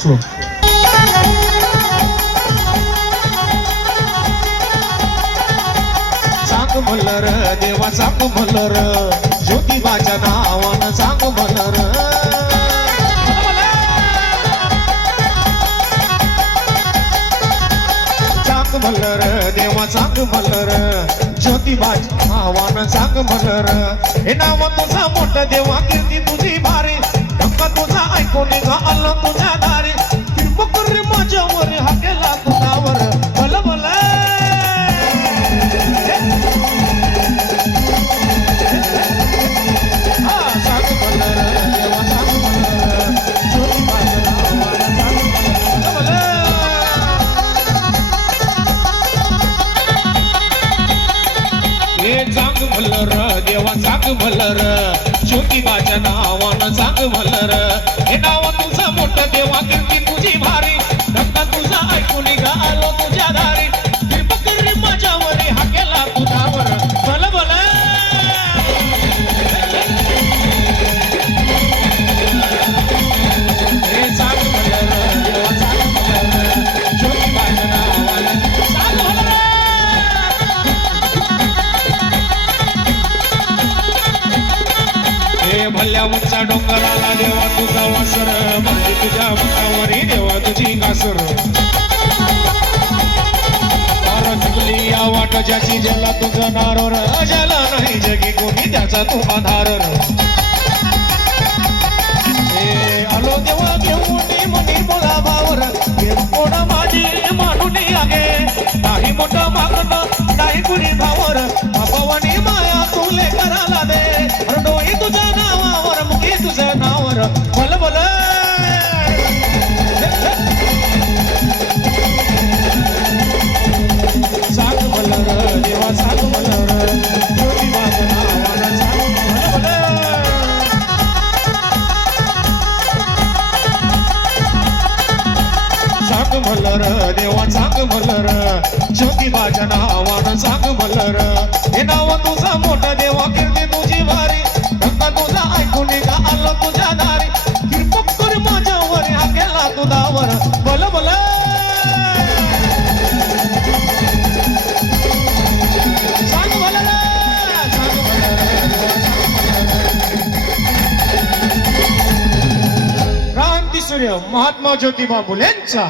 So सांग म्हणलं देवा सांग म्हणलं र ज्योतिबाच्या नावानं सांग म्हणलं र सांग म्हणलं र देवा सांग म्हणलं र ज्योतिबाच्या नावानं सांग म्हणलं र हे नाव तुझा मोठं देवा कीर्ती तुझी भारी. धक्का तुझा ऐकून निघा आलं तुझ्या हे भलर देवा चांग भलं ज्योतिबाच्या नावानं चांग भलं हे नाव तुझं मोठं देवा कीर्ती तुझी भारी. रक्त तुझा ऐकून गाल हे भल्या उंचा डोंगराला देवा तुझा वासर. म्हणजे तुझ्या मुखावरी देवा तुझी घासर. चुकली या वाट ज्याची ज्याला तुझं नारोर ज्याला नाही जगी कोणी त्याचा तू आधार. हे आलो देवा घेऊन मनी बोला भावर कोणा माझी मानून आगे. नाही मोठं मागणं नाही कुणी भावर. भलर देवा सांग भलर र ज्योतिबाच्या नावानं सांग भलर हे नाव तुझा मोठा देवा कीर्ती तुझी भारी धक्का तुझा ऐकून का आलं तुझ्या दारी. कृपक कर माझ्यावर हा केला तुझावर बल बल. सांग क्रांती सूर्य महात्मा ज्योतिबा फुलेंचा.